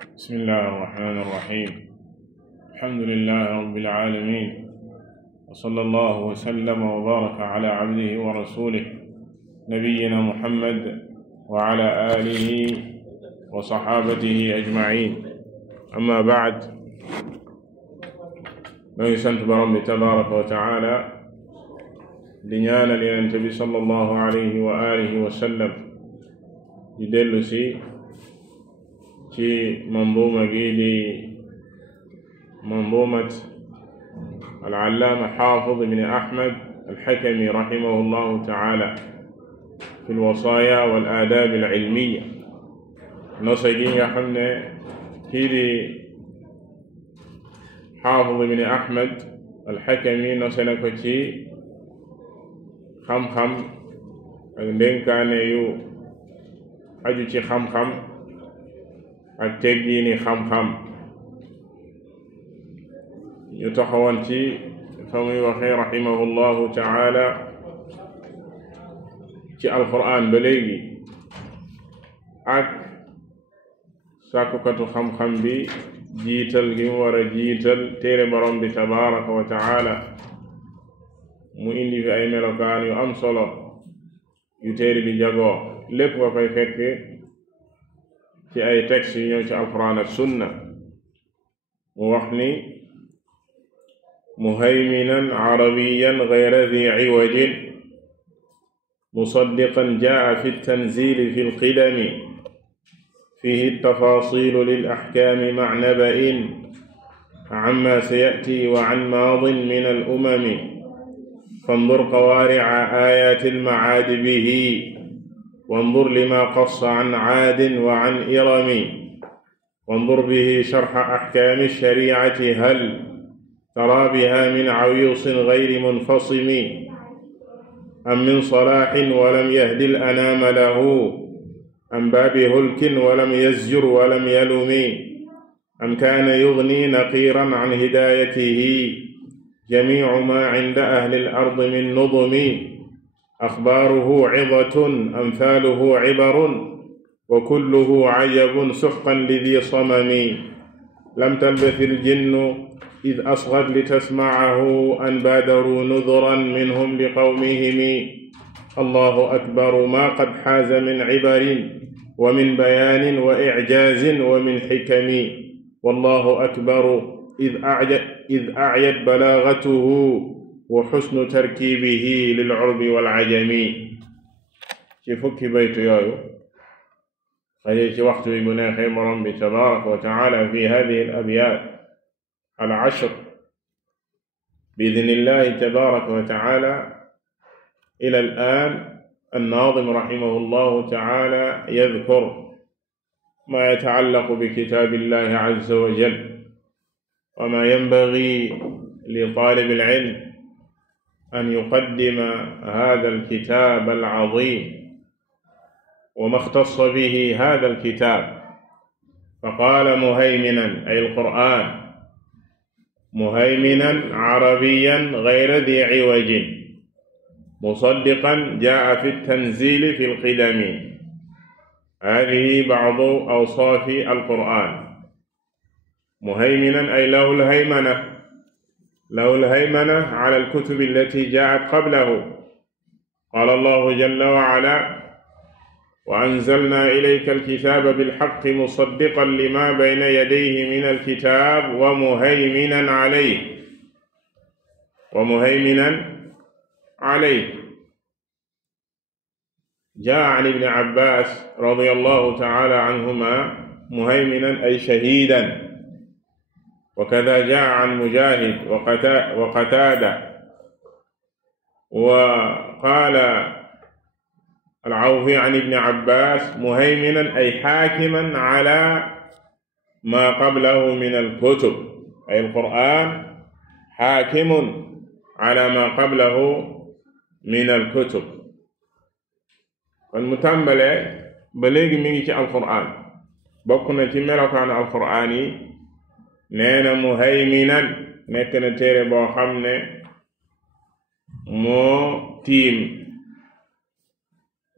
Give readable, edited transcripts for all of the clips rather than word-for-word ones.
بسم الله الرحمن الرحيم. الحمد لله رب العالمين، وصلى الله وسلم وبارك على عبده ورسوله نبينا محمد وعلى آله وصحابته أجمعين. أما بعد، نوي سنت برم تبارك وتعالى لنيانا لننتبي صلى الله عليه وآله وسلم يدلسي في منظومة جيدي منظومة العلامة حافظ بن أحمد الحكمي رحمه الله تعالى في الوصايا والآداب العلمية. نصيجين يا حمنا كيدي حافظ بن أحمد الحكمي نصنكتي خم لين كان يو أجوتي خم ak teggiini xam-xam ñu taxawoon ci fa muy waxee rahimahullahu taala ci alquran ba léegi ak sàkkukatu xam-xam bi jiital gi mu war a jiital téere borom bi tabaraka wa taala mu indi fi ay melokaan yu am solo yu téere bi jagoo lépp nga koy fekk ci ay texte yu ñëw ci alquran ak sunna. mu wax ni muhayminan arabiyan ghayra dhi iwajin musaddiqan jaa fi tanzili fi lqidami fihi tafasilu lil ahkami ma'a naba'in amma sayati wa an maadin min al umami fanzur qawari'a ayati al ma'adi bihi وانظر لما قص عن عاد وعن إرم وانظر به شرح أحكام الشريعة هل ترى بها من عويص غير منفصم أم من صلاح ولم يهد الأنام له أم باب هلك ولم يزجر ولم يلم أم كان يغني نقيرا عن هدايته جميع ما عند أهل الأرض من نظم أخباره عظة أمثاله عبر وكله عجب سحقا لذي صمم لم تلبث الجن إذ أصغت لتسمعه أن بادروا نذرا منهم لقومهم الله أكبر ما قد حاز من عبر ومن بيان وإعجاز ومن حكم والله أكبر إذ أعيت بلاغته وحسن تركيبه للعرب والعجم. ci fukki baytu yooyu xëy ci waxtu bi bu neexee borom bi tabaraka wa taala fi hadihi al abyat al ashr biidnillahi tabaraka wa taala. ila al an الناظم رحمه الله تعالى يذكر ما يتعلق بكتاب الله عز وجل وما ينبغي لطالب العلم أن يقدم هذا الكتاب العظيم وما اختص به هذا الكتاب. فقال مهيمنا أي القرآن مهيمنا عربيا غير ذي عوج مصدقا جاء في التنزيل في القدم. هذه بعض أوصاف القرآن. مهيمنا أي له الهيمنة، له الهيمنة على الكتب التي جاءت قبله. قال الله جل وعلا وأنزلنا إليك الكتاب بالحق مصدقا لما بين يديه من الكتاب ومهيمنا عليه جاء عن ابن عباس رضي الله تعالى عنهما مهيمنا أي شهيدا، وكذا جاء عن مجاهد وقتادة. وقال العوفي عن ابن عباس مهيمنا أي حاكما على ما قبله من الكتب، أي القرآن حاكم على ما قبله من الكتب. والمتمل بلغ من القرآن بكنا تملك عن القرآن neena muhayminan nekk na téere boo xam ne moo tiim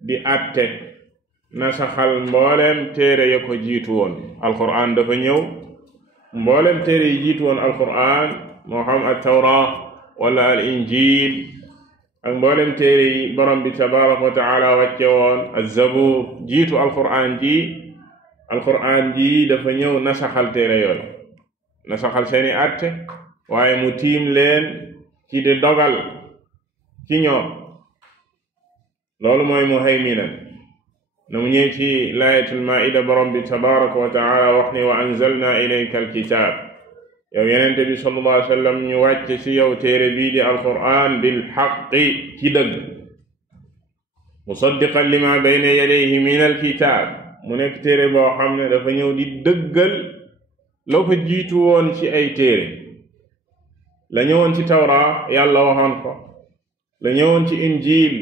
di atte nasaxal mboolem téere ya ko jiitu woon alquran dafa ñëw mboolem téere yi jiitu woon alquran moo xam al tawra wala al injil ak mboolem téere yi borom bi tabaraka wa taala wàcce woon al zabur jiitu alquran ji dafa ñëw nasaxal téere yooyu nasaxal seeni atte waaye mu tiim leen ci di dogal ci ñoom loolu mooy muhayminan na mu ñëw ci laayatul maida borom bi tabaraka wa taala wax ni wa anzalna ilayka alkitab yow yenente bi sallallahu alayhi wa sallam ñu wàcce ci yow téere bii di alquran bil haqqi ci dëgg musaddiqan lima bayna yadayhi min alkitab mu nekk téere boo xam ne dafa ñëw di dëggal loo ko jiitu woon ci ay téere la ñëwoon ci tawra yàlla waxoon ko la ñëwoon ci injil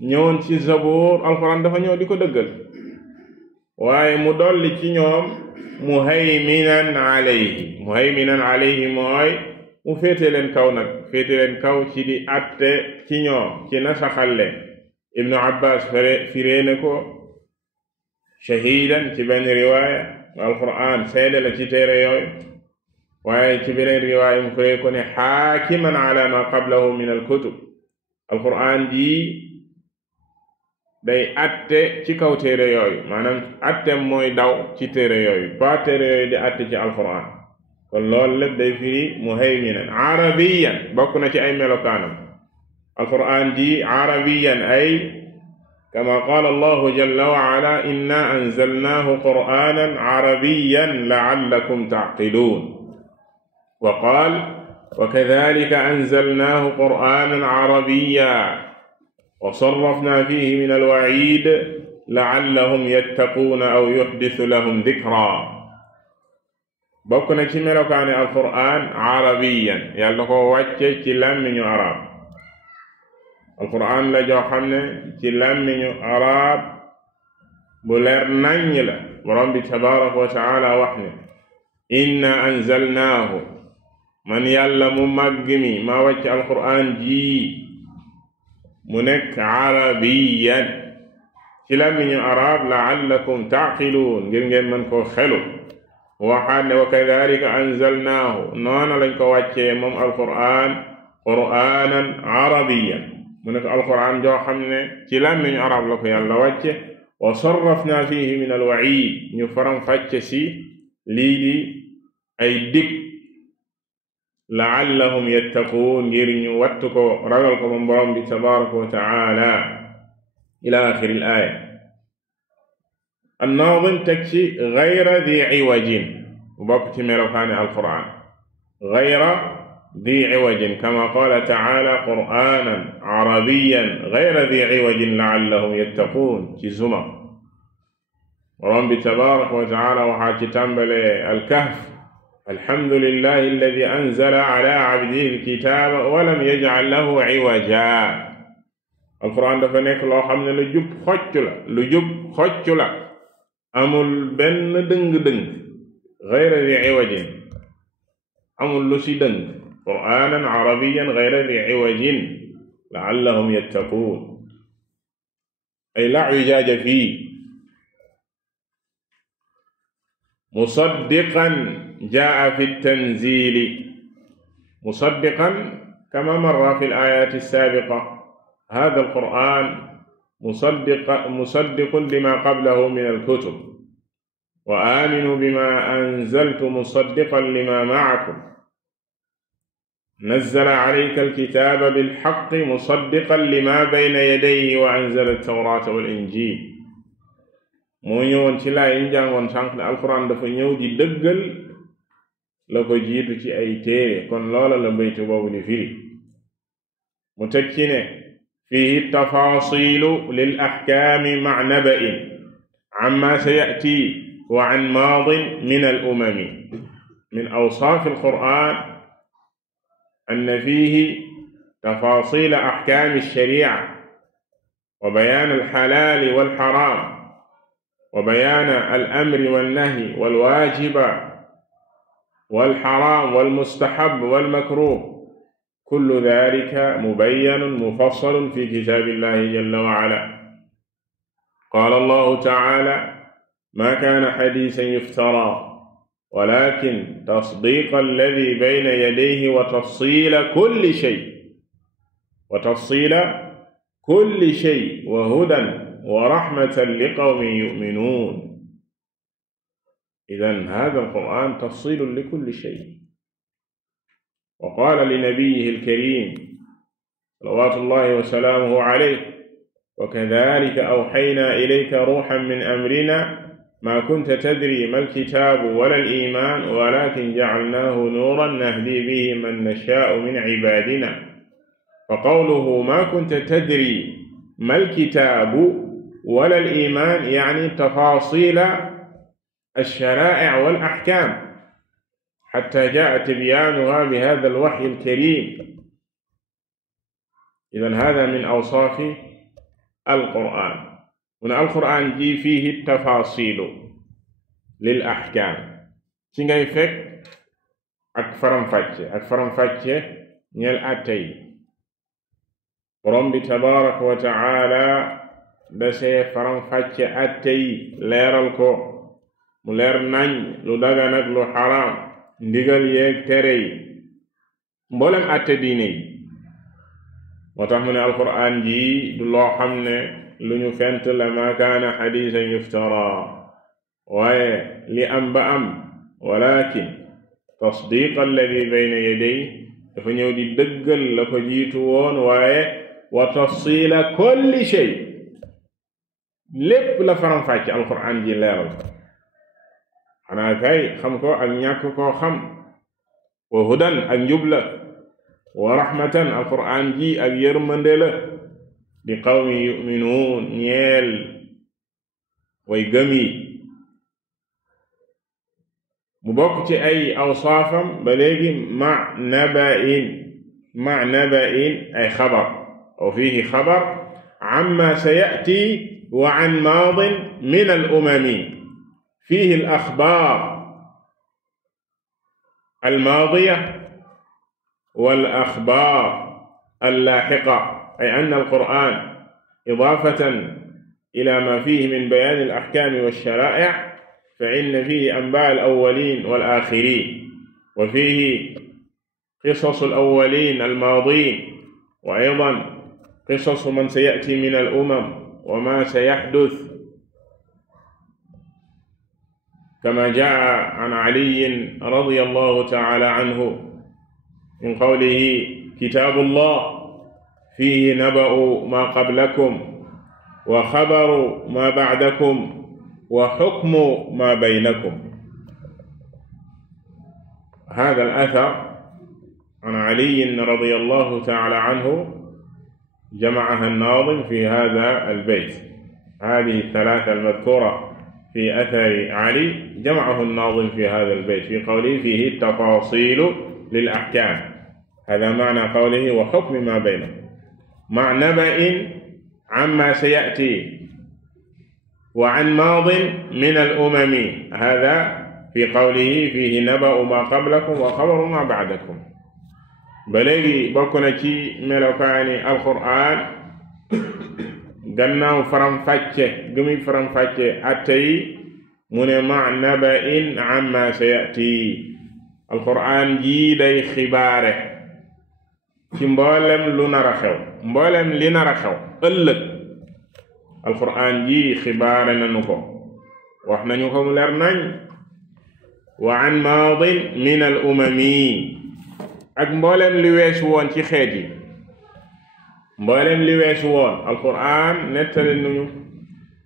ñëwoon ci zabur alquran dafa ñëw di ko dëggal waaye mu dolli ci ñoom muhayminan alayhi mooy mu féete leen kaw nag féete leen kaw ci di atte ci ñoom ci nasaxal leen ibnu abbas firee na ko shahidan ci benn riwaaya alquran seede la ci téere yooyu waaye ci beneen riwaaya mu firee ko ne xaakiman ala ma qablahu min alkutub alquran ji day atte ci kaw téere yooyu maanaam attem mooy daw ci téere yooyu ba téere yooyu di atte ci alquran kon loolu lépp day firi muhayminan arabiyan bokk na ci ay melokaanam alquran ji arabiyan ay kama qaala allahu jalla wa ala inna anzalnahu qur'anan arabiyan la'allakum ta'qiluun wa qaala wa kadhalika anzalnahu qur'anan arabiyyan wa sarrafna fihi min alwaciid la'allahum yattaquuna aw yuxdisu lahum dikraa bokk na ci melokaani alqur'an arabiyan yàlla ko wàcce ci làmmiñu arab alqur'an la joo xam ne ci làmmiñu arab bu leer naññ la borom bi tabaraka wa taala wax ne inna anzalnaahu man yàlla mu màgg mi maa wàcce alqur'an ji mu nekk arabiyan ci làmmiñu arab la'allakum ta'qiluun ngir ngeen mën koo xelu waxaat ne wa kadhalika anzalnaahu noona lañ ko wàccee moom alquran qur'aanan arabiyan mu nekk alquran joo xam ne ci làmmiñu arab la ko yàlla wàcce wa sarrafna fihi min alwaciid ñu faram fàcce si lii di ay dig la'allahum yattaquun ngir ñu wattu ko ragal ko moom borom bi tabaraka wa taala ila axiri al-aaya an-naadim teg ci gayra di iwajin bu bokk ci melokaani alquran gayra di iwajin kama qaala taala qur'aanan arabiyan gayra di iwajin la'allahum yattaquun ci Zumar borom bi tabaraka wa taala waxaa ci tàmbale al-Kahf alhamdulillahi alladi anzala ala abdihi alkitaaba walam yaj'al lahu iwaja alquran dafa nekk loo xam ne lu jub xocc la amul benn dëng-dëng gayra di iwajin amul lu si dëng qur'aanan arabiyan gayra di iwajin la'allahum yattaquun ay la wijaaja fii musaddiqan جاء في التنزيل مصدقا كما مر في الآيات السابقة هذا القرآن مصدق لما قبله من الكتب وآمنوا بما أنزلت مصدقا لما معكم نزل عليك الكتاب بالحق مصدقا لما بين يديه وأنزل التوراة والإنجيل moo ñëwoon ci laay yi njàngoon sànq ne alquran dafa ñëw di dëggal la ko jiitu ci ay téere kon loola la baytu boobu di firi mu teg ci ne fihi tafaasilu lil ahkaami ma'a naba'in amma sayati wa an maadin min al umami min awsaaf al qur'an anna fihi tafaasila ahkaami shari'a wa bayaan al halaal wal haraam wa bayaan al amri wan nahyi wal waajiba والحرام والمستحب والمكروه كل ذلك مبين مفصل في كتاب الله جل وعلا قال الله تعالى ما كان حديثا يفترى ولكن تصديق الذي بين يديه وتفصيل كل شيء وهدى ورحمة لقوم يؤمنون. إذن هذا القرآن تفصيل لكل شيء. وقال لنبيه الكريم صلوات الله وسلامه عليه وكذلك أوحينا إليك روحا من أمرنا ما كنت تدري ما الكتاب ولا الإيمان ولكن جعلناه نورا نهدي به من نشاء من عبادنا. فقوله ما كنت تدري ما الكتاب ولا الإيمان يعني تفاصيل الشرائع والأحكام حتى جاء تبيانها بهذا الوحي الكريم. إذن هذا من أوصاف القرآن. هنا القرآن جي فيه التفاصيل للأحكام ci ngay fekk ak faram-fàcce ñeel àtte yi. Borom bi tabaraka wa taala da see faram-fàcce àtte yi leeral ko mu leer nañ lu dagan ak lu xaraam, ndigal yeeg tere yi, mboolem àtte diine yi. moo tax mu ne alquraan ji du loo xam ne lu ñu fent la ma kaana xadiisan yuftara, waaye li am ba am walakin tasdiq alladi bayna yaday dafa ñëw di dëggal la ko jiitu woon, waaye wa tafsila kulli shay lépp la faram-fàcce alquraan ji leeral xanaa kay xam ko ak ñàkk koo xam. wa hudan ak njubla, wa rahmatan alquraan ji ak yërmande la li qawmi yuminuun ñeel way gëm yi. mu bokk ci ay awsaafam ba léegi ma naba'in ay xabar aw fiihi xabar amma sayati wa an maadin min al umami fiihi al axbaar al maadiya wal axbaar al laaxiqa ay anna al qur'aan idaafatan ila ma fiihi min bayaan al axkaam wa sharaa'ع فإن فيه أنباء الأولين والآخرين وفيه قصص الأولين الماضين وأيضا قصص من سيأتي من الأمم وما سيحدث كما جاء عن علي رضي الله تعالى عنه من قوله كتاب الله فيه نبأ ما قبلكم وخبر ما بعدكم وحكم ما بينكم. هذا الأثر عن علي رضي الله تعالى عنه جمعها الناظم في هذا البيت. هذه الثلاثة المذكورة في أثر علي جمعه الناظم في هذا البيت في قوله فيه التفاصيل للأحكام. هذا معنى قوله وحكم ما بينكم مع نبأ عما سيأتي وعن ماض من الأمم. هذا في قوله فيه نبأ ما قبلكم وخبر ما بعدكم. بلغي بكنا ci melokaani alquraan gannaaw faram-fàcce gëmuy faram-fàcce atte yi mu ne ma naba'in amma sayati. alquraan ji day xibaare ci mboolem lu nar a xew, mboolem li nar a xew ëllëg. alquraan ji xibaare nañu ko, wax nañu ko mu leer nañ. wa an maadin min al umami ak mboolem li weesu woon ci xeet yi, mboolem li weesu woon alquraan nettali nañu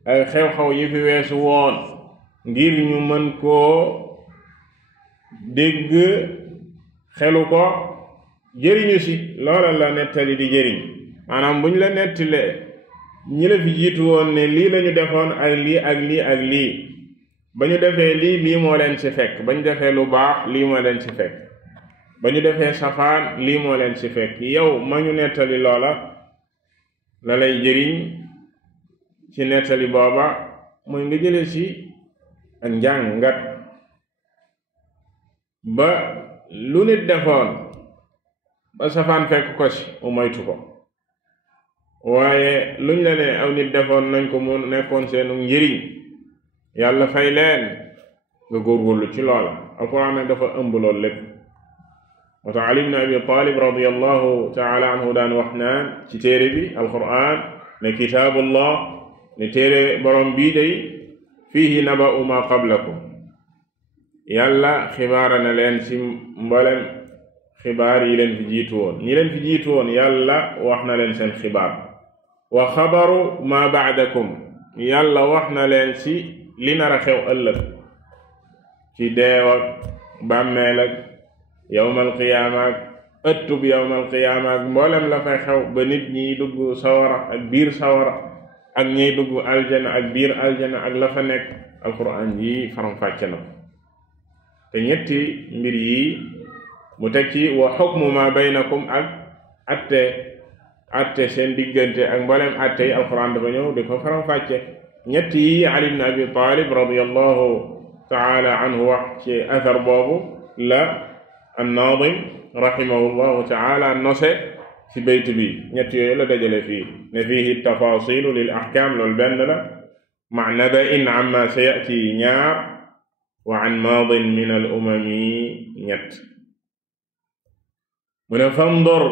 ay xew-xew yi fi weesu woon ngir ñu mën koo dégg xelu ko jëriñu si. loola la nettali di jëriñ. maanaam buñ la nettalee ñi la fi jiitu woon ne lii lañu defoon ak lii ak lii ak lii, ba ñu defee lii moo leen ci fekk, ba ñu defee lu baax lii moo leen ci fekk, ba ñu defee safaan lii moo leen ci fekk. yow ma ñu nettali loola la lay jëriñ ci nettali booba mooy nga jële ci ak njàngat ba lu nit defoon ba safaan fekk ko ci mu moytu ko. waaye luñ la ne aw nit defoon nañ ko mu nekkoon seenu njëriñ yàlla fay leen nga góorgóorlu ci loola. alquran ne dafa ëmb loolu lépp. moo tax Ali ibn Abi Talib radiyallahu taala anhu daan wax naan ci téere bi alquran ne kitaabullah ne téere borom bii day fiihi naba'u ma qablakum yàlla xibaara na leen ci mboolem xibaar yi leen fi jiitu woon ñi leen fi jiitu woon yàlla wax na leen seen xibaar wa xabaru ma ba'dakum yàlla wax na leen ci li nar a xew ëllëg ci deew ak bàmmeel ak yawmal qiyaama ak ëttub yawmal qiyaama ak mboolem la fay xew ba nit ñi dugg sawara ak biir sawara ak ñiy dugg aljana ak biir aljana ak la fa nekk alquran yi faram-fàcce na ko te ñetti mbir yi mu teg ci wa xukmu ma baynakum ak atte seen diggante ak mboolem atte yi alquran dafa ñëw di ko faram-fàcce ñetti yi Ali ibn Abi Talib radiyallahu taala anhu wax ci athar boobu la an-Naadim rahimahullahu taala nose ci bayt bi ñett yooyu la dajale fii ne fiihi tafaasilu lil ahkaam loolu benn la ma naba'in amma sayati ñaar wa an maadin min al umami ñett mu ne fandur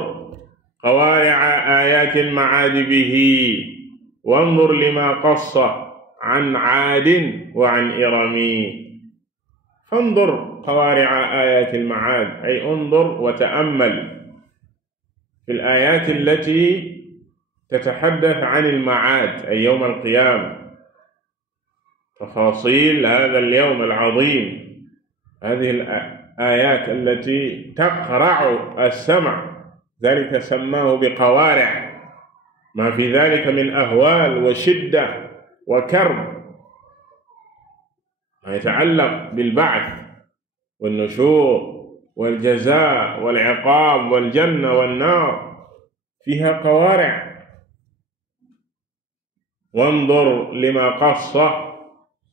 qawaari'a aayaati al-ma'aadi bihi wandur lima qassa an aadin wa an irami fandur qawaari'a aayaati al-ma'aad ay undur wa ta'ammal في الآيات التي تتحدث عن المعاد أي يوم القيامة تفاصيل هذا اليوم العظيم هذه الآيات التي تقرع السمع ذلك سماه بقوارع ما في ذلك من أهوال وشدة وكرب ما يتعلق بالبعث والنشور والجزاء والعقاب والجنة والنار فيها قوارع وانظر لما قص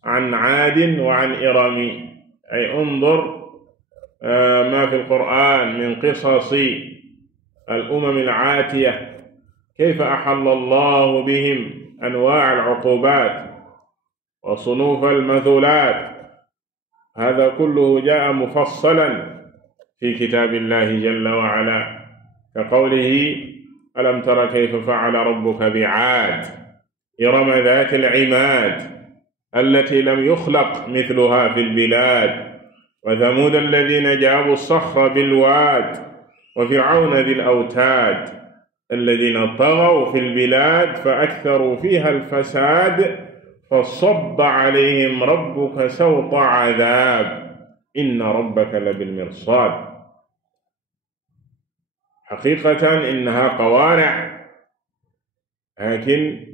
عن عاد وعن إرم أي انظر ما في القرآن من قصص الأمم العاتية كيف أحل الله بهم أنواع العقوبات وصنوف المثلات هذا كله جاء مفصلا في كتاب الله جل وعلا كقوله ألم تر كيف فعل ربك بعاد إرم ذات العماد التي لم يخلق مثلها في البلاد وثمود الذين جابوا الصخر بالواد وفرعون ذي الأوتاد الذين طغوا في البلاد فأكثروا فيها الفساد فصب عليهم ربك سوط عذاب إن ربك لبالمرصاد حقيقة إنها قوارع لكن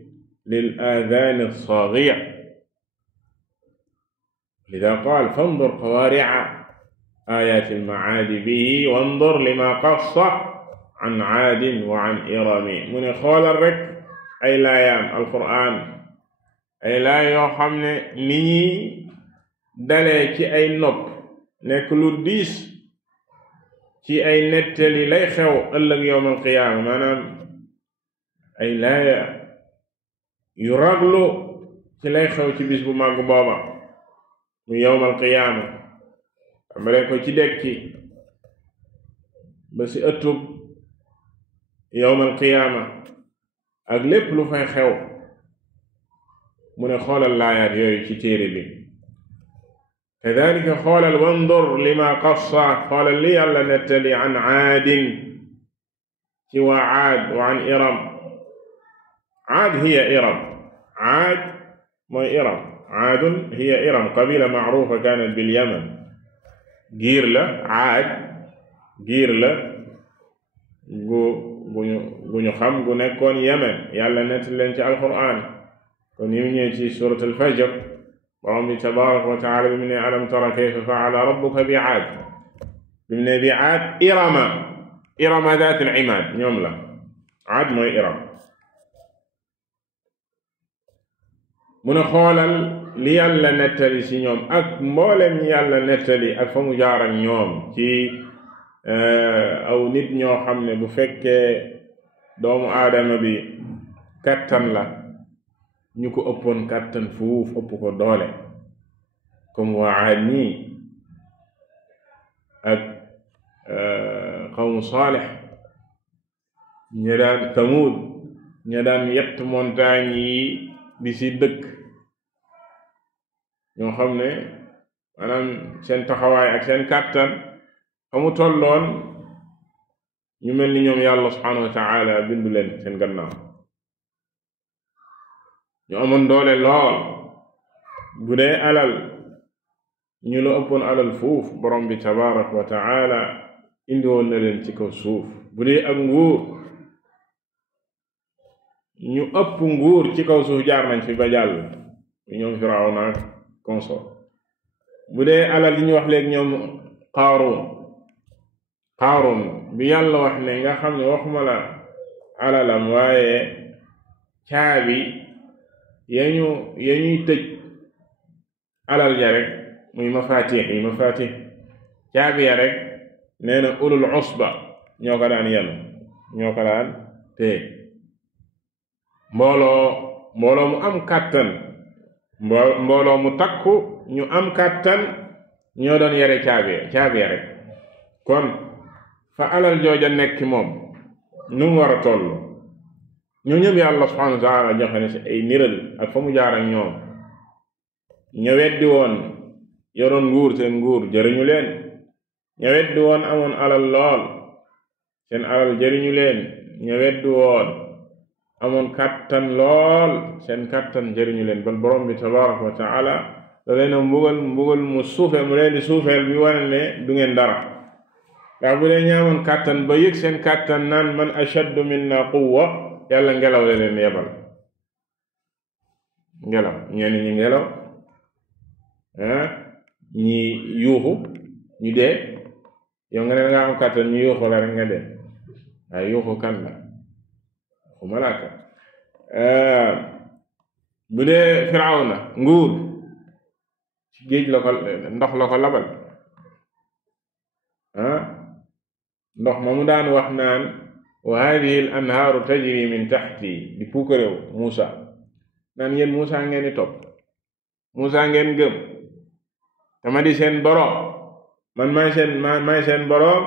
للآذان الصاغية لذا قال فانظر قوارع آيات المعاد به وانظر لما قص عن عاد وعن إرم من xoolal rek ay laayaam alquran ay laay yoo xam ne ni ñuy dalee ci ay nopp nekk lu diis ci ay nettali lay xew ëllëg yawmal qiyaama maanaam ay laaya yu raglu ci lay xew ci bis bu màgg booba mu yawmal qiyaama amale ko ci dekki ba ci ëttub yawmal qiyaama ak lépp lu fay xew mu ne xoolal laayaat yooyu ci téere bi kadhalika xoolal wandur lima qassa xoolal li yàlla nettali an aadin ci waa aad wa an iram aad hiya iram aad mooy iram aadun hiya iram qabila maarufa kaanat bil yaman giir la aad giir la gu ñu xam gu nekkoon Yemen yàlla nettali leen ci alquran kon ni mu ñëwee ci surat al-Fajr borom bi tabaraka wa taala bi mu ne alam tara kayfa fa'ala rabbuka bi aad bi mu ne bi aad irama daat al-imaad ñoom la aad mooy iram mu ne xoolal li yàlla nettali ci ñoom ak mboolem yàlla nettali ak fa mu jaar ak ñoom ci aw nit ñoo xam ne bu fekkee doomu aadama bi kàttan la ñu ko ëppoon kàttan fuuf ëpp ko doole comme waa Aad ñii ak qawmu Saalix ña daan Tamuud ña daan yett montagne yi di ci dëkk ñoo xam ne maanaam seen taxawaay ak seen kàttan amu tolloon ñu mel ni ñoom yàlla subhanahu wa ta'ala bindu leen seen gannaaw ñu amoon doole lool bu dee alal ñu la ëppoon alal fuuf borom bi tabaraka wa ta'ala indi woon na leen ci kaw suuf bu dee ak nguur ñu ëpp nguur ci kaw suuf jaar nañ fi ba jàll ñoom Firawna consort bu dee alal yi ñu wax léegi ñoom Qaaruun bi yàlla wax ne nga xam ne waxuma la alalam waaye caabi yañuy tëj alal ja rek muy mafatih caabi ya rek nee na ulul usba ñoo ko daan yenu ñoo ko daan téye mbooloo mu am kàttan mbooloo mu takku ñu am kàttan ñoo doon yore caabi rek kon fa alal jooja nekk moom nu mu war a toll ñoo ñëpp yàlla subhanahu wa ta'ala joxe ne ci ay niral ak fa mu jaar ak ñoom ña weddi woon yoroon nguur seen nguur jëriñu leen ña weddi woon amoon alal lool seen alal jëriñu leen ña weddi woon amoon kàttan lool seen kàttan jëriñu leen bal borom bi tabaraka wa ta'ala da leen a mbugal mu suufee mu leen di suufeel bi wane ne du ngeen dara ndax bu dee ñaamoon kàttan ba yëg seen kàttan naan man ashaddu minna quwwa yàlla ngelaw la leen yebal ngelaw ñenn ñi ngelaw ñi yuuxu ñu dee yow nga ne nga am kàttan ñu yuuxu la rek nga dee waaye yuuxu kan la xu malaaka bu dee Firawna nguur ci géej la ko ndox la ko labal ndox ma mu daan wax naan wa hadihi al anhaaru tajri min taxti di puukaréew Muusa naan yéen Muusa ngeen di topp Muusa ngeen gëm dama di seen boroom man maay seen boroom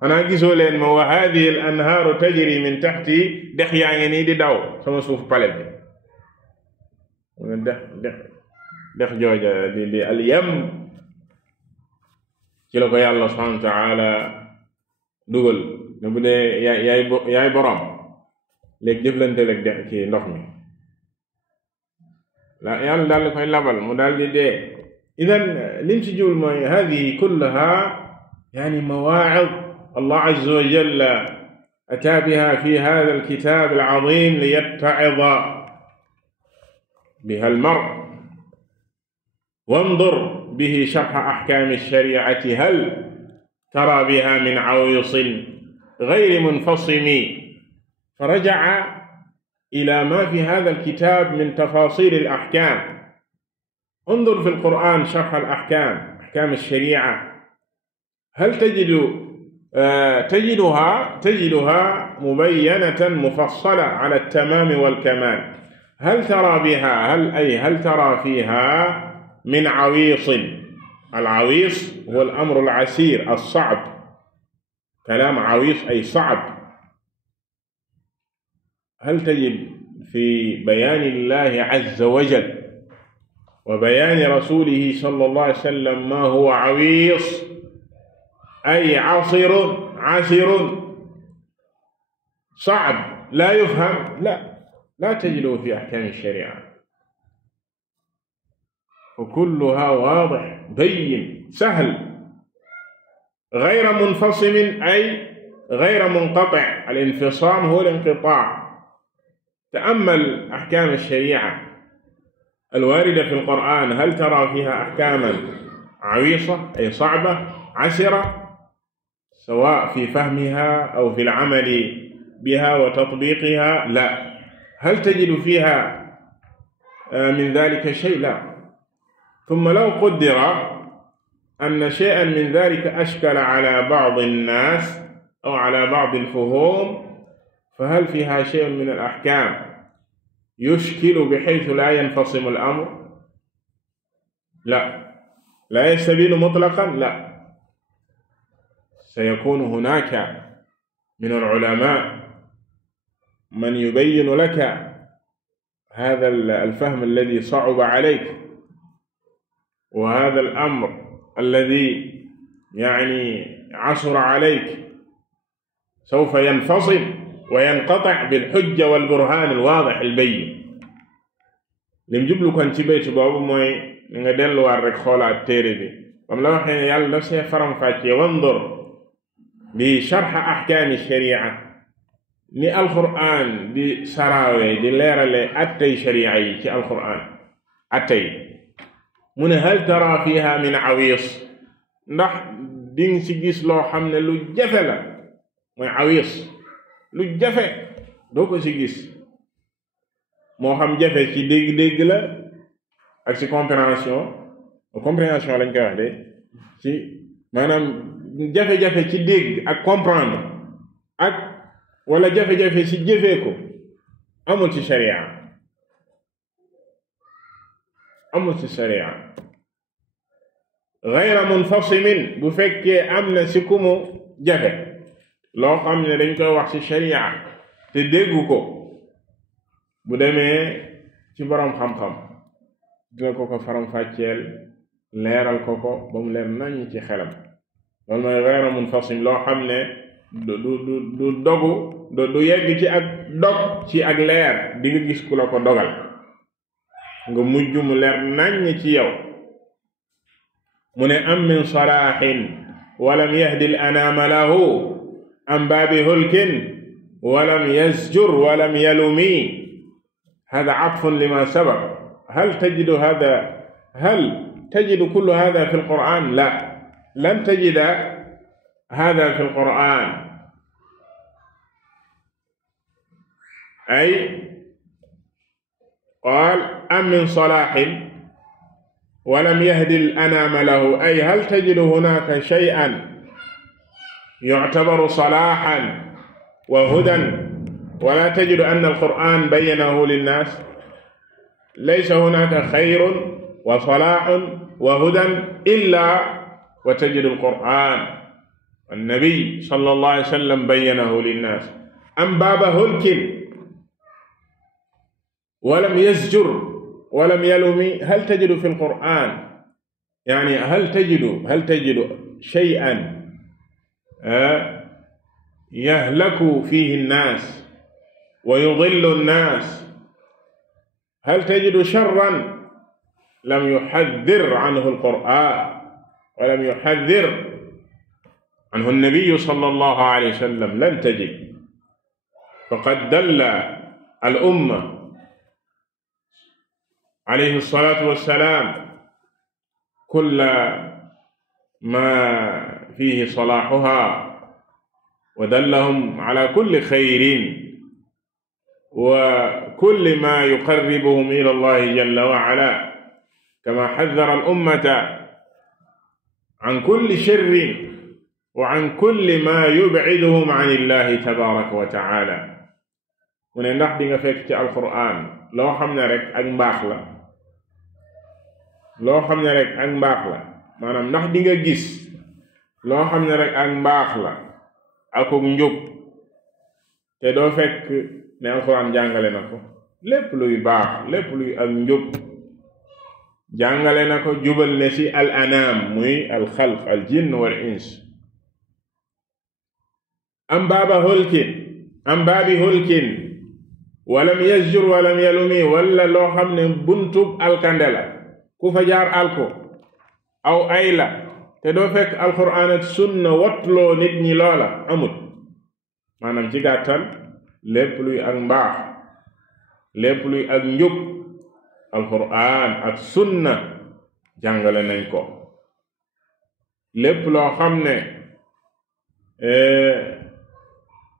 xanaa gisoo leen ma wa hadihi al anhaaru tajri min taxti dex yaa ngi nii di daw sama suuf pale bi mu ne dex jooja di al yam ci la ko yàlla subhanahu wa ta'ala dugal ne bu dee yaay boroom léegi jëflante leeg dex ci ndox mi la yàlla daal di koy labal mu daal di dee idan lim ci jublu mooy hadihi kullaha yani mawaa'id Allah azza wa jalla ataa biha fi hada alkitab alazim liyatta'idha biha almar wanzur bihi sharh ahkam alshari'ati hal tara biha min awisin غير منفصم فرجع إلى ما في هذا الكتاب من تفاصيل الأحكام انظر في القرآن شرح الأحكام أحكام الشريعة هل تجدها مبينة مفصلة على التمام والكمال هل ترى فيها من عويص العويص هو الأمر العسير الصعب كلام عويص أي صعب هل تجد في بيان الله عز وجل وبيان رسوله صلى الله عليه وسلم ما هو عويص أي عسر صعب لا يفهم لا تجده في أحكام الشريعة وكلها واضح بين سهل غير منفصم أي غير منقطع الانفصام هو الانقطاع تأمل أحكام الشريعة الواردة في القرآن هل ترى فيها أحكاما عويصة أي صعبة عسرة سواء في فهمها أو في العمل بها وتطبيقها لا هل تجد فيها من ذلك شيء لا ثم لو قدر أن شيئا من ذلك أشكل على بعض الناس أو على بعض الفهوم فهل فيها شيء من الأحكام يشكل بحيث لا ينفصم الأمر؟ لا يستبين مطلقا، لا، سيكون هناك من العلماء من يبين لك هذا الفهم الذي صعب عليك، وهذا الأمر الذي يعني عصر عليك سوف ينفصل وينقطع بالحجة والبرهان الواضح البين. lim jublu kon ci baytu boobu mooy nga delluwaat rek xoolaat téere bi bam la waxee ne yàlla daf see faram-fàccee wandur bi sharxa ahkaami sharia, ni alquran di saraawee di leerale attey sharia yi ci alquran attey. mu ne hal tara fiha min awis, ndax dinga ci gis loo xam ne lu jafe la, mooy awis lu jafe doo ko ci gis, moo xam jafe ci dégg-dégg la ak ci compréhension lañ koy wax de, ci maanaam jafe-jafe ci dégg ak comprendre ak wala jafe-jafe ci jëfee ko amul ci sharia, amul ci sharia. ghayra munfasimin, bu fekkee am na ci ku mu jafe loo xam ne dañ koy wax ci sharia te déggu ko, bu demee ci boroom xam-xam dina ko faram-fàcceel leeral ko ba mu leer nañ ci xelam. loolu mooy ghayra munfasim, loo xam ne du dogu du yegg ci ak dog ci ak leer, di nga gis ku la ko dogal nga mujj mu leer nañ ci yow. mu ne am min saraaxin walam yahdi al anaama lahu am baabi hulkin walam yasjur walam yalumi. هذا عطف لما سبق. هل تجد كل هذا في القرآن؟ لا، لن تجد هذا في القرآن. أي قال أم من صلاح ولم يهدي الأنام له، أي هل تجد هناك شيئا يعتبر صلاحا وهدى ولا تجد أن القرآن بينه للناس؟ ليس هناك خير وصلاح وهدى إلا وتجد القرآن والنبي صلى الله عليه وسلم بينه للناس. أم باب هلك ولم يزجر ولم يلم، هل تجد في القرآن يعني هل تجد شيئا يهلك فيه الناس ويضل الناس؟ هل تجد شرا لم يحذر عنه القرآن ولم يحذر عنه النبي صلى الله عليه وسلم؟ لن تجد. فقد دل الأمة عليه الصلاة والسلام كل ما فيه صلاحها ودلهم على كل خير وكل ما يقربهم إلى الله جل وعلا، كما حذر الأمة عن كل شر وعن كل ما يبعدهم عن الله تبارك وتعالى. mu ne ndax di nga fekk ci alquran loo xam ne rek ak mbaax la, loo xam ne rek ak mbaax la, maanaam ndax di nga gis loo xam ne rek ak mbaax la akuk njub, te doo fekk ne alquran jàngale na ko lépp luy baax, lépp luy ak njub jàngale na ko, jubal ne ci al anam muy al xalq al jinn wal ins. am baabi hulkin walam yasjur walam yalumi, wala loo xam ne buntub alkande la, ku fa jaar alko aw ay la, te doo fekk alquran ak sunna watloo nit ñi loola amut. maanaam ci gàttal lépp luy ak mbaax, lépp luy ak njub, alquran ak sunna jàngale nañ ko. lépp loo xam ne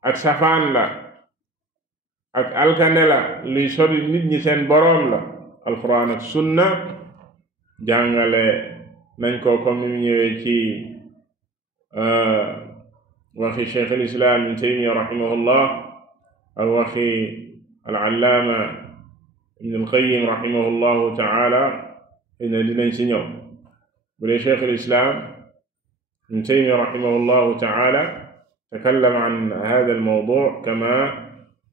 ak safaan la ak alkande la, luy sori nit ñi seen boroom la, alquran ak sunna jàngale nañ ko, comme ni mu ñëwee ci waxi cheikh al islam ibn Taymiyya rahimahullah ak waxi al allaama ibn al-Qayyim rahimahullahu taala ina dinañ ci ñëw. bu dee Cheikh al-Islam ibn Taymiyya rahimahullahu taala takallama an hada al-mawdu' kama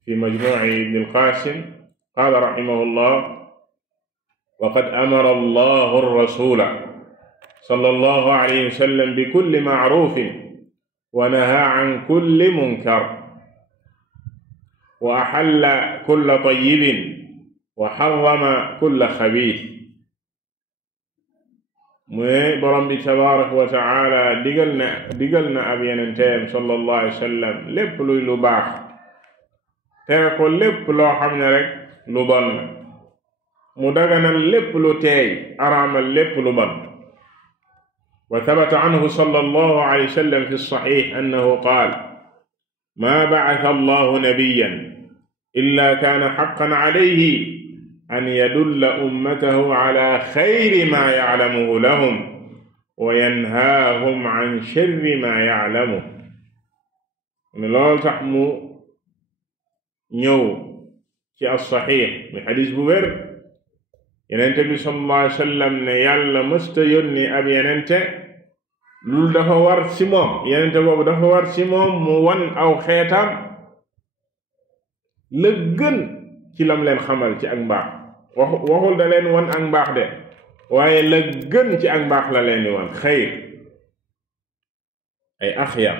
fi majmu'i ibn al-Qasim qala rahimahullah wa qad amara Allahu ar-rasula sallallahu alayhi wa sallam bi kulli ma'rufin wa nahaa an kulli munkar wa ahalla kulla tayyibin wa harrama kulla xabiis. mu ne borom bi tabaaraka wa taala digal na ab yenenteem sallallahu alayhi wa sallam lépp luy lu baax, tere ko lépp loo xam ne rek lu bon la, mu daganal lépp lu teey, araamal lépp lu bon. wa thabata anhu sallallahu alayhi wa sallam fi as-sahih annahu qaala maa ba'atha Allahu nabiyyan illaa kaana haqqan alayhi an yadulla ummatahu ala xayri maa ya'lamuhu lahum wa yanhaahum an sharri maa ya'lamuhu. loolu tax mu ñëw ci as-saxiix mi xadis bu wér, yenente bi sallallahu alayhi wa sallam ne yàlla mësta yónni ab yenente loolu dafa war ci moom, yenente boobu dafa war ci moom mu wan aw xeetam la gën ci lam leen xamal ci ak mbaax. waxul da leen wan ak mbaax de, waaye la gën ci ak mbaax la leen di wan. xayr ay axyar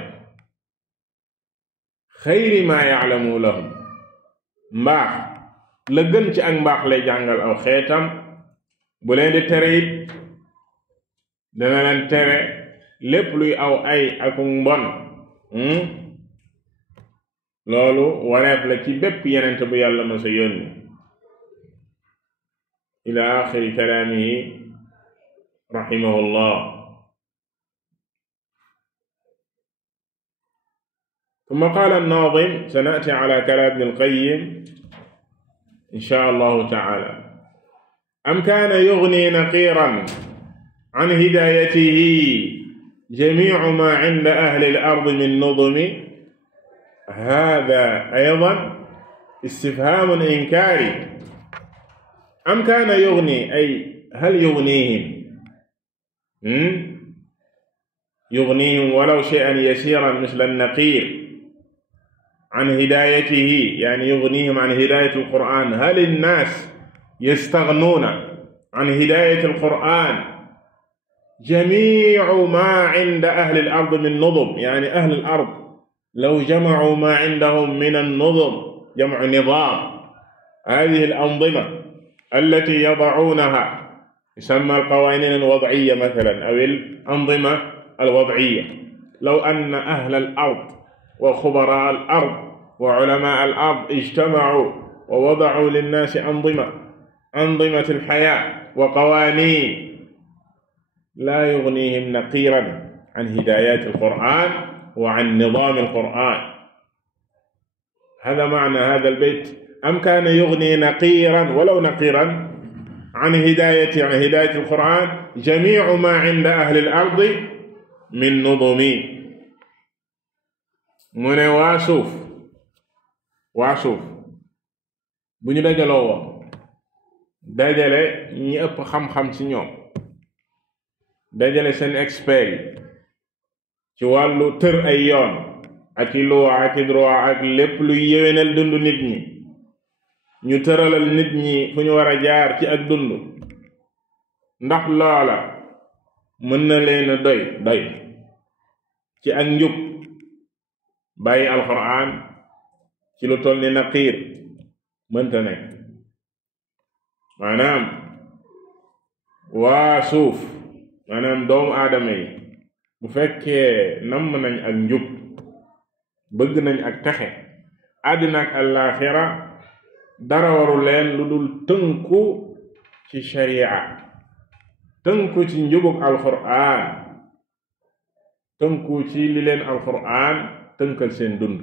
xayri maa ya'lamu lahum, mbaax la gën ci ak mbaax lay jàngal aw xeetam. bu leen di tere it dana leen tere lépp luy aw ay ak mbon. loolu wareef la ci bépp yenent bu yàlla ma sa yónni. ila axiri kalaamihi rahimahullah. ثم قال الناظم سنأتي على كلام ابن القيم إن شاء الله تعالى أم كان يغني نقيرا عن هدايته جميع ما عند أهل الأرض من نظم. هذا أيضا استفهام إنكاري. أم كان يغني أي هل يغنيهم يغنيهم ولو شيئا يسيرا مثل النقير عن هدايته، يعني يغنيهم عن هداية القرآن. هل الناس يستغنون عن هداية القرآن؟ جميع ما عند أهل الأرض من نظم، يعني أهل الأرض لو جمعوا ما عندهم من النظم، جمع نظام، هذه الأنظمة التي يضعونها يسمى القوانين الوضعية مثلا أو الأنظمة الوضعية. لو أن أهل الأرض وخبراء الأرض وعلماء الأرض اجتمعوا ووضعوا للناس أنظمة الحياة وقوانين لا يغنيهم نقيرا عن هدايات القرآن وعن نظام القرآن. هذا معنى هذا البيت. أم كان يغني نقيرا ولو نقيرا عن هداية القرآن جميع ما عند أهل الأرض من نظم. mu ne waa suuf bu ñu dajaloo woon dajale ñi ëpp xam-xam ci ñoom, dajale seen expert yi ci wàllu tër ay yoon ak i loi ak i droit ak lépp luy yéwénal dund nit ñi, ñu tëralal nit ñi fu ñu war a jaar ci ak dund, ndax loola mën na leen a doy ci ak njub bàyyi alxuraan ci lu toll ni naqiir? mënta nekk. maanaam waa suuf, maanaam doomu aadama yi bu fekkee namm nañ ak njub, bëgg nañ ak texe àddina ak àllaaxira, dara waru leen lu dul tënku ci sharia, tënku ci njubug alxuraan, tënku ci li leen alxuraan tënkal seen dund.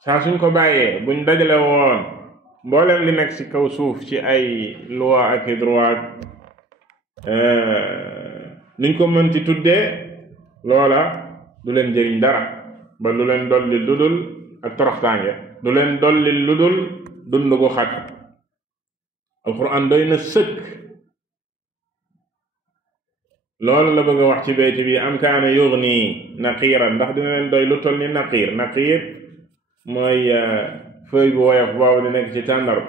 saa suñ ko bàyyee, buñ dajale woon mboolem li nekk ci kaw suuf ci ay loi ak i droit nuñ ko mënti tuddee, loola du leen jëriñ dara, ba lu leen dolli ludul ak toroxtaange, du leen dolli ludul dund gu xat, alquran doy na sëkk. loolu la bëgg a wax ci bayt bi am kaana yughni naqiiran ndax dina leen doy lu toll ni naqiir. naqiir mooy feuille bu woyof boobu di nekk ci tàndar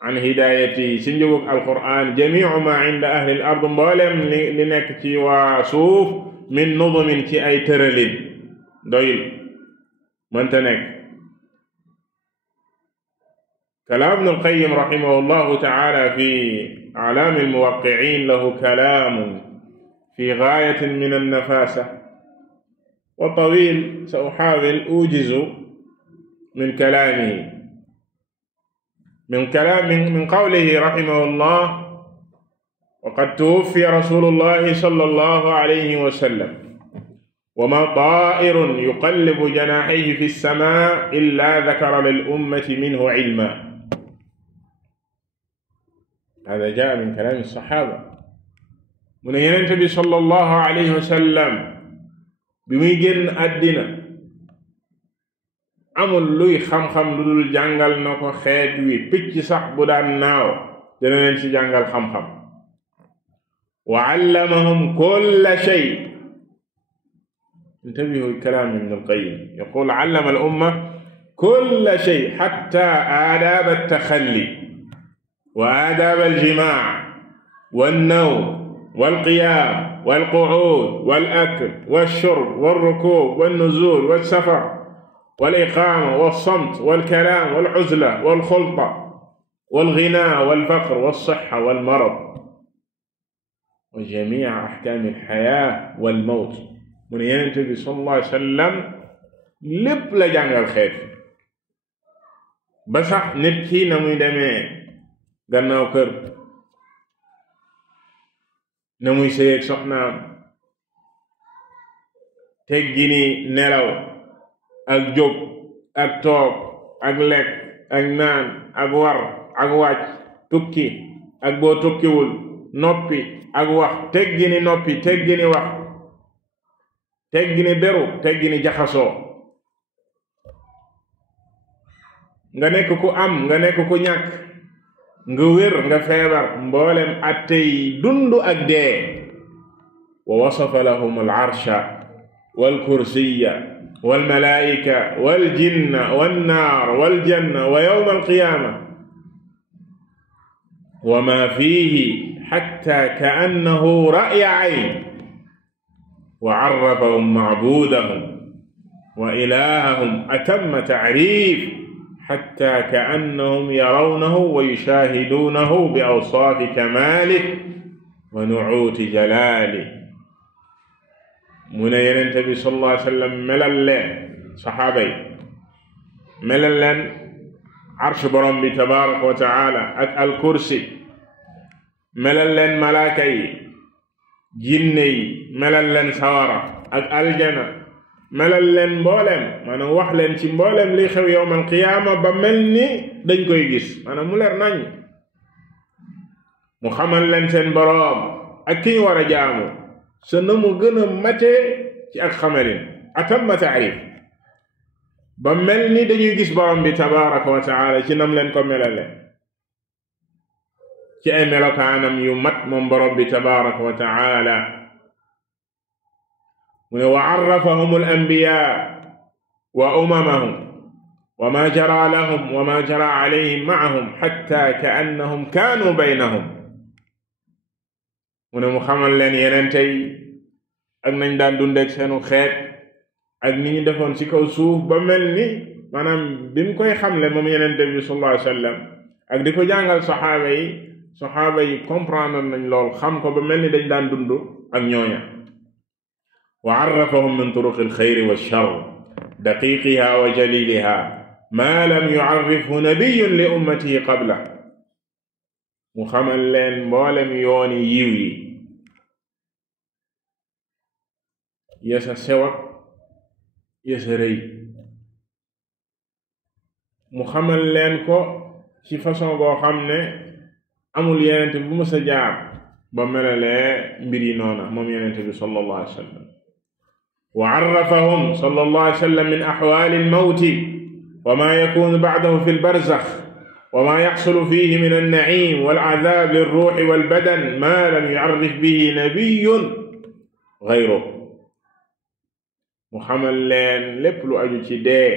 an hidayati ci njubug alquran jamiu ma inda ahli al ard mboolem li nekk ci waa suuf min nudumin ci ay tëralin doyul mënta nekk. kalaam ibn al-Qayyim rahimahullahu ta'ala fi a'laam al-muwaqqi'in lahu kalaamun fi gaayatin min an-nafaasa wa tawiil sa'uhaawil uujizu min kalaamihi min qawlihi rahimahullah wa qad tuwuffiya rasuulullahi sallallahu alayhi wa sallam wa ma taa'irun yuqallibu janaahihi fi as-samaa' illaa dhakara lil-ummati minhu 'ilman. hada jaa min kalaami saxaaba. mu ne Yonent bi sallallahu alayhi wa sallam bi muy génn àddina amul luy xam-xam lu dul jàngal na ko xeet wi. picc sax bu daan naaw dina leen ci jàngal xam-xam. wa allamahum kulla shay. intabihu kalaam ibn al-Qayyim yaqul allama al-umma kulla shay hatta aadaab at-taxalli وآداب الجماع والنوم والقيام والقعود والأكل والشرب والركوب والنزول والسفر والإقامة والصمت والكلام والعزلة والخلطة والغناء والفقر والصحة والمرض وجميع أحكام الحياة والموت. من ينتبه صلى الله عليه وسلم lépp la jàngal xeet ba sax nit ki na muy demee gannaaw kër, na muy sëyeeg soxnaam, teggini nelaw ak jóg ak toog ak lekk ak naan ak war ak wàcc, tukki ak boo tukkiwul, noppi ak wax, teggini noppi, teggini wax, teggini beru, teggini jaxasoo, nga nekk ku am nga nekk ku ñàkk, nga wér nga feebar, mboolem attey dundu ak dee. wa wasafa lahum al-arsha wal kursiya wal malaa'ika wal jinna wan naar wal janna wa yawma al-qiyaama wa ma fiihi hatta ka'annahu ra'ya 'ayn wa 'arrafahum ma'buudahum wa ilaahahum atamma ta'riif حتى كأنهم يرونه ويشاهدونه بأوصاف كماله ونعوت جلاله. mu ne Yonent bi sallallahu alayhi wa sallam melal leen saxaaba yi, melal leen arsh borom bi tabaaraka wa taala ak al-kursi, melal leen malaaka yi, jinne yi, melal leen sawara ak aljana, melal leen mbooleem, maanaam wax leen ci mbooleem li xew yawmal qiyaama ba mel ni dañ koy gis, maanaam mu leer nañ. mu xamal leen seen boroom ak ki ñu war a jaamu sa na mu gën a matee ci ak xamalin, atamma ta'rif, ba mel ni dañuy gis boroom bi tabaaraka wa ta'ala ci nam leen ko melale ci ay melokaanam yu mat moom boroom bi tabaaraka wa ta'ala. mu ne wa arrafahum al-anbiyaa wa umamahum wa ma jara lahum wa ma jara alayhim ma'ahum hatta ka'annahum kaanu baynahum. mu ne mu xamal leen yenente yi ak nañ daan dundeek seenu xeet ak ni ñu defoon ci kaw suuf ba mel ni, maanaam bi mu koy xamle moom yenente bi sallallahu alayhi wa sallam ak di ko jàngal saxaaba yi comprendre nañ lool, xam ko ba mel ni dañ daan dund ak ñooña. wa arrafahum min turuqi alxayri walcharr daqiqiha wa jaliliha ma lam yucarrifhu nabiyyun li ummatihi qabla. mu xamal leen mboolem yooni yiw yi, yesa sewak yesa rëy, mu xamal leen ko ci façon boo xam ne amul yenente bu mës a jaar ba melalee mbir yi noona moom yenente bi sallallahu alayhi wa sallam. wa arrafahum sallallahu alayhi wa sallam min axwaali almawti wa ma yakunu ba'dahu fi albarzax وما يحصل فيه من النعيم والعذاب للروح والبدن ما لم يعرف به نبي غيره mu xamal leen lépp lu aju ci dee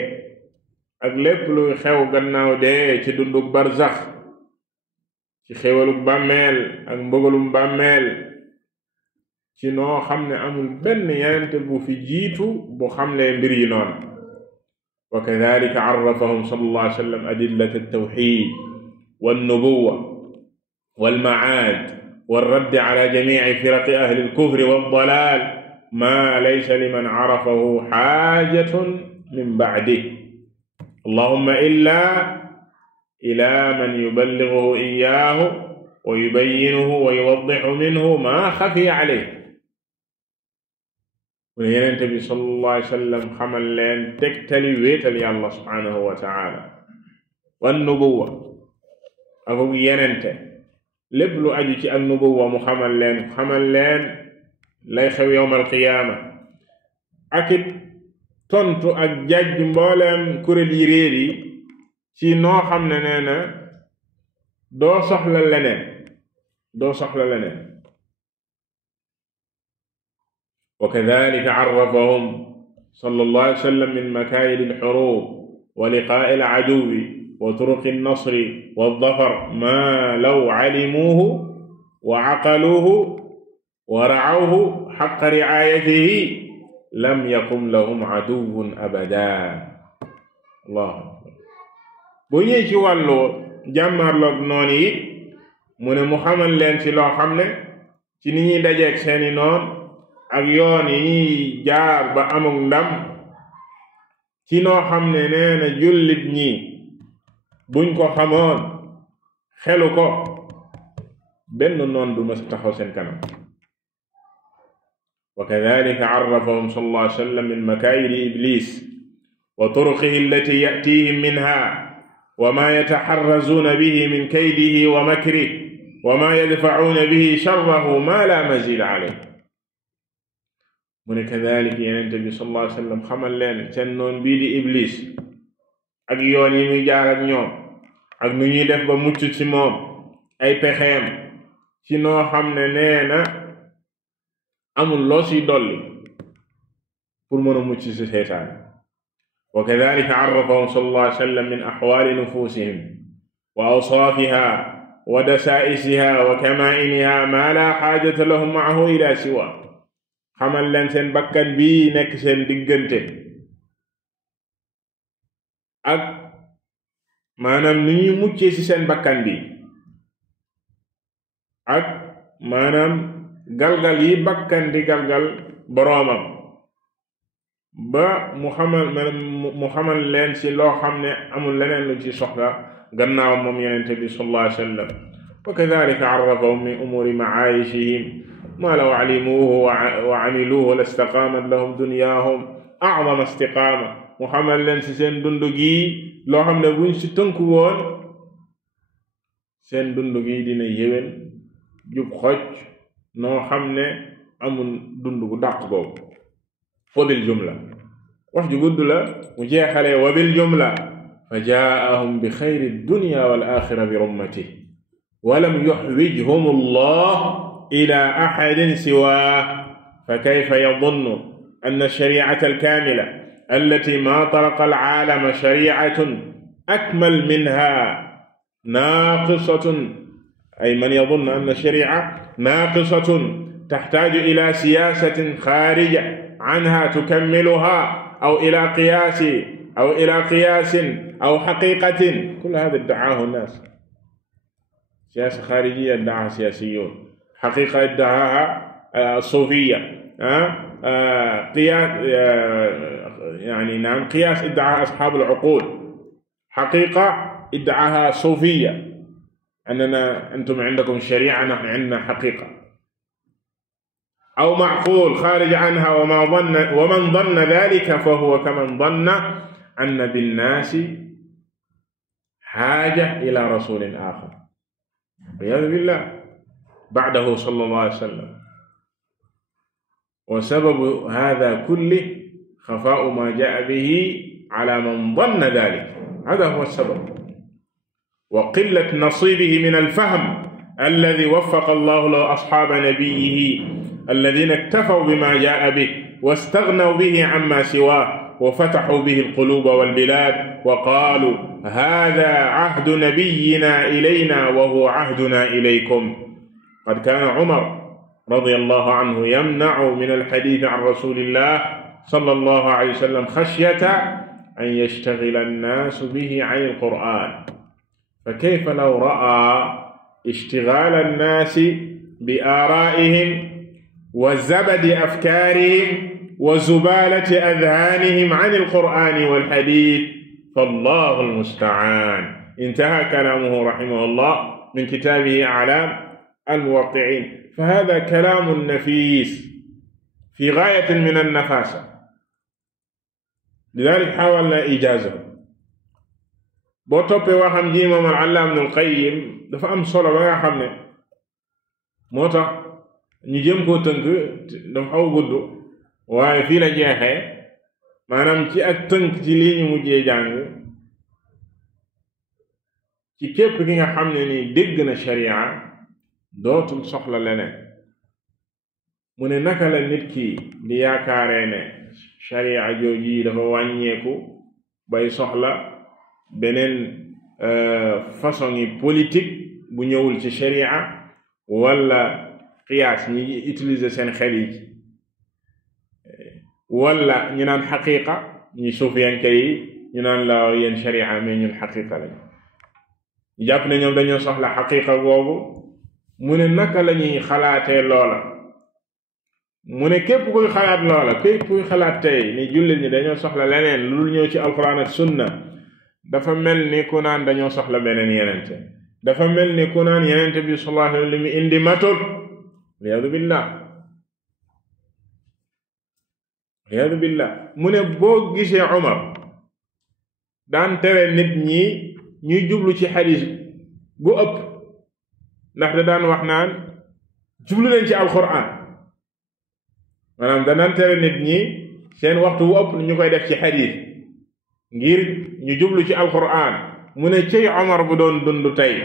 ak lépp luy xew gannaaw dee ci dundug barzax ci xewalug bàmmeel ak mbugalum bàmmeel ci noo xam ne amul benn yenente bu fi jiitu bu xamle mbir yi noonu wa kadhalika arrafahum sallallahu alayhi wa sallam adillat at-tawhid wan-nubuwwa wal-ma'ad war-radd ala jami'i firaqi ahli al-kufri wad-dalal ma laysa liman arafahu haajatun min ba'dihi allahumma illa ila man yuballighuhu iyyahu wa yubayyinuhu wa yuwaddihu minhu ma khafiya alayhi mu ne yenente bi sallallahu alayhi wa sallam xamal leen tegtali wéetal yàlla subhanahu wa taala wan nubuwa ak yenente lépp lu aju ci ak nubuwa mu xamal leen lay xew yawmal qiyaama ak it tontu ak jajj mbooleem kuréel yi réer yi ci noo xam ne nee na doo soxla leneen wa kadhalika arrafahum sallallahu alayhi wa sallam min makaayidi al-hurub wa liqaa'i al-aduwwi wa turuqi an-nasri wad-dhafar ma law alimuuhu wa aqaluuhu wa ra'awhu haqqa ri'aayatihi lam yakun lahum aduwwun abada Allah bu ñëwee ci wàllu jàmmarloog noonu yi mu ne mu xamal leen ci loo xam ne ci ni ñuy dajeeg seeni noon ak yoon yi ñuy jaar ba amuk ndam ci noo xam ne nee na jullit ñi buñ ko xamoon xelu ko benn noon du mas taxaw seen kanam wa kadhalika arrafahum sallallahu alayhi wa sallam min makaayidi iblis wa turuqihi allati ya'tihim minha wa ma yataharrazuuna bihi min kaydihi wa makrihi wa ma yadfa'uuna bihi sharrahu ma la mazila alayhi mu ne kadhalika yenente bi sallallahu alayhi wa sallam xamal leen seen noon bii di iblis ak yoon yi muy jaar ak ñoom ak nu ñuy def ba mucc ci moom ay pexeem ci noo xam ne nee na amul loo siy dolli pour mën a mucc ci seytaane wa kadhalika arrafahum sallallahu alayhi wa sallam min ahwali nufusihim wa awsaafiha wa dasaa'isiha wa kamaa'iniha ma la haajata lahum ma'ahu ila siwa xamal leen seen bakkan bii nekk seen diggante ak maanaam ni ñuy muccee ci seen bakkan bi ak maanaam galgal yi bakkan di galgal boroomam ba mu xamal leen ci loo xam ne amul leneen lu ci soxla gannaaw moom yenente bi sallallahu alayhi wa sallam wa kadhalika arrafahum min umuri ma'ayishihim ma law alimuhu wa amiluhu lastaqaamat lahum dunyaahum a'zama istiqaama mu xamal leen ci seen dund gi loo xam ne buñ ci tënku woon seen dund gi dina yéwén jub xocc noo xam ne amul dund gu dàq boobu wa bil jumla wax ju gudd la mu jeexalee wa bil jumla fa jaa'ahum bi xayri dunya wal axira bi rummatihi wa lam yuhwijhum Allah ila ahadin siwaa fa kayfa yadunnu anna ash-shari'ata al-kaamila allati ma taraqa al-aalama shari'atun akmal minha naaqisatun ay man yadunnu anna ash-shari'a naaqisatun taxtaaju ila siyaasatin xaarija عنها تكملها أو إلى قياس أو حقيقة كل هذا ادعاه الناس سياسة خارجية ادعاها سياسيون حقيقة ادعاها الصوفية قياس يعني نعم قياس ادعاها أصحاب العقول حقيقة ادعاها الصوفية أنتم عندكم شريعة نحن عندنا حقيقة أو معقول خارج عنها ومن ظن ذلك فهو كمن ظن أن بالناس حاجة إلى رسول آخر والعياذ بالله بعده صلى الله عليه وسلم وسبب هذا كله خفاء ما جاء به على من ظن ذلك هذا هو السبب وقلة نصيبه من الفهم الذي وفق الله له أصحاب نبيه الذين اكتفوا بما جاء به واستغنوا به عما سواه وفتحوا به القلوب والبلاد وقالوا هذا عهد نبينا إلينا وهو عهدنا إليكم. قد كان عمر رضي الله عنه يمنع من الحديث عن رسول الله صلى الله عليه وسلم خشية أن يشتغل الناس به عن القرآن، فكيف لو رأى اشتغال الناس بآرائهم وزبد أفكارهم وزبالة أذهانهم عن القرآن والحديث، فالله المستعان. انتهى كلامه رحمه الله من كتابه أعلام الموقعين. فهذا كلام نفيس في غاية من النفاسة، لذلك حاولنا إيجازه. boo toppee waxam ji moom al-Allaama Ibnul Qayyim dafa am solo ba nga xam ne moo tax ñu jëm koo tënk dafa xaw gudd, waaye fii la jeexee, maanaam ci ak tënk ci lii ñu mujjee jàng ci képp ki nga xam ne ni dégg na sharia dootul soxla leneen. mu ne naka la nit ki di yaakaaree ne sharia jooji dafa wàññeeku bay soxla beneen façon yi politique bu ñëwul ci sharia wala qiyaas ñi utiliser seen xel yi, wala ñu naan xaqiqa, ñi suufiyanke yi ñu naan la yéen sharia mais ñun xaqiqa lañ ñu jàpp ne ñoom dañoo soxla xaqiqa boobu. mu ne naka la ñuy xalaatee loola? mu ne képp kuy xalaat loola, képp kuy xalaat tey ni jullit ñi dañoo soxla leneen lu dul ñëw ci alquran ak sunna, dafa mel ni ku naan dañoo soxla beneen yenente, dafa mel ni ku naan yenente bi sallallahu alayhi wa sallam li mu indi matul. liyaadu billah. mu ne boo gisee Umar daan tere nit ñi ñuy jublu ci xadiis bu ëpp, ndax da daan wax naan jublu leen ci alquran, maanaam da daan tere nit ñi seen waxtu bu ëpp ñu koy def ci xadiis ngir ñu jublu ci alquran. mu ne cey Omar bu doon dund tey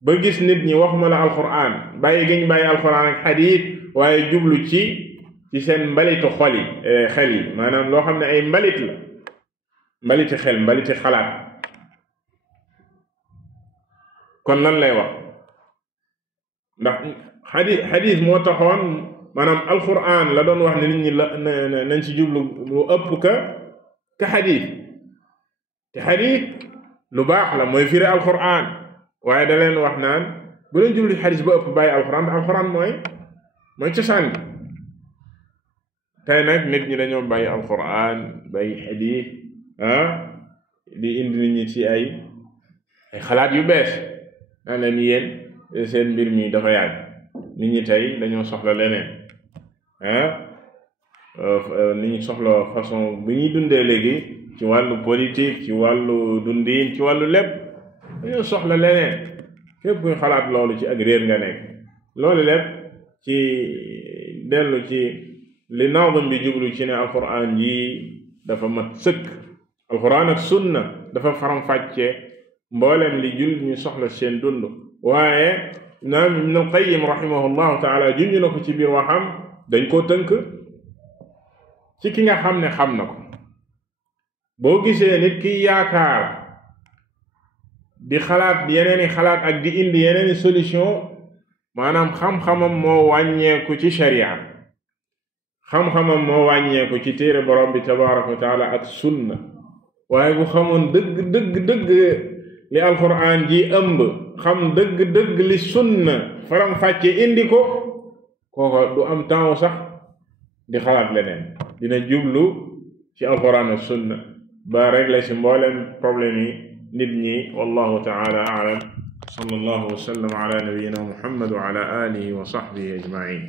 ba gis nit ñi waxuma la alquran bàyyi giñ bàyyi alquran ak xadiis, waaye jublu ci seen mbalitu xel yi, maanaam loo xam ne ay mbalit la, mbaliti xel, mbaliti xalaat. kon lan lay wax? ndax xadiis moo taxoon, maanaam alquran la doon wax ne nit ñi nañ ci jublu lu ëpp ka xadiis. te xadiis lu baax la, mooy firi alquran, waaye da leen wax naan bu leen jublu xadiis ba ëpp bàyyi alquran, ndax alquran mooy cosaan bi. tey nag nit ñi dañoo bàyyi alquran bàyyi xadiis di indi nit ñi ci ay xalaat yu bees. naa leen yéen seen mbir mi dafa yàgg, nit ñi tey dañoo soxla leneen, nit ñi soxla façon bu ñuy dundee léegi ci wàllu politique, ci wàllu dundin, ci wàllu lépp dañoo soxla leneen. képp kuy xalaat loolu ci ak réer nga nekk. loolu lépp ci dellu ci li naadam bi jublu ci ne alquran yi dafa mat sëkk. alquran ak sunna dafa faram-fàcce mboolem li jul ñu soxla seen dund. waaye imaam Ibnul Qayyim rahimahullahu taala junj na ko ci biir waxam, dañ koo tënk ci ki nga xam ne xam na ko. boo gisee nit ki yaakaar di xalaat yeneeni xalaat ak di indi yeneeni solution, maanaam xam-xamam moo wàññeeku ci sharia, xam-xamam moo wàññeeku ci téere borom bi tabaraka wa taala ak sunna. waaye bu xamoon dëgg li alquran ji ëmb, xam dëgg li sunna faram fàcce indi ko, kooko du am temps sax di xalaat leneen, dina jublu ci alquran ak sunna ba régler ci mboolem problème yi nit ñi. wallahu ta'ala a'lam. sallallahu wa sallam ala nabiyyina muhammad wa ala alihi wa sahbihi ajma'in.